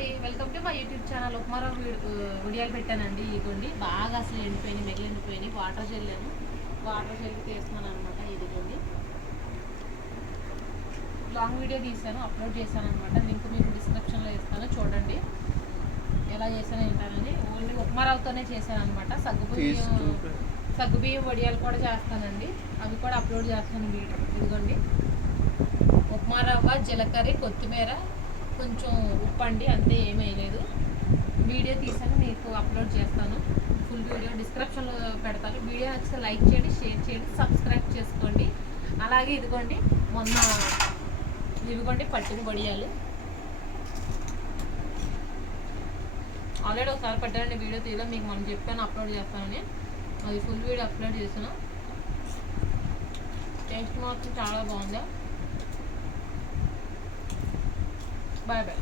అండి, welcome to my YouTube channel. ఉప్మారావు వీడియోలు పెట్టానండి. ఇదిగోండి బాగా అసలు ఎండిపోయినాయి, మెగలు ఎండిపోయినాయి. వాటర్ చల్లాను, వాటర్ చల్లి తీస్తున్నాను అనమాట. ఇదిగోండి లాంగ్ వీడియో తీసాను, అప్లోడ్ చేశాను అనమాట. లింక్ మీకు డిస్క్రిప్షన్లో ఇస్తాను, చూడండి ఎలా చేశాను ఏంటని. ఓన్లీ ఉప్మారావుతోనే చేశాను అనమాట. సగ్గుబియ్యం వడియాలు కూడా చేస్తానండి, అవి కూడా అప్లోడ్ చేస్తాను వీడియో. ఇదిగోండి ఉప్మారవ్వ, జీలకర్ర, కొత్తిమీర, కొంచెం ఉప్పు అండి, అంతే, ఏమీ వేయలేదు. వీడియో తీసాను, మీకు అప్లోడ్ చేస్తాను. ఫుల్ వీడియో డిస్క్రిప్షన్లో పెడతాను. వీడియో నచ్చితే లైక్ చేయండి, షేర్ చేయండి, సబ్స్క్రైబ్ చేసుకోండి. అలాగే ఇదిగోండి ఇదిగోండి పట్టిన వడియాలు ఆల్రెడీ ఒకసారి పట్టానండి, వీడియో తీయడం మీకు మనం చెప్పాను, అప్లోడ్ చేస్తానని. అది ఫుల్ వీడియో అప్లోడ్ చేసాను. టేస్ట్ మాత్రం చాలా బాగుంది. Bye bye.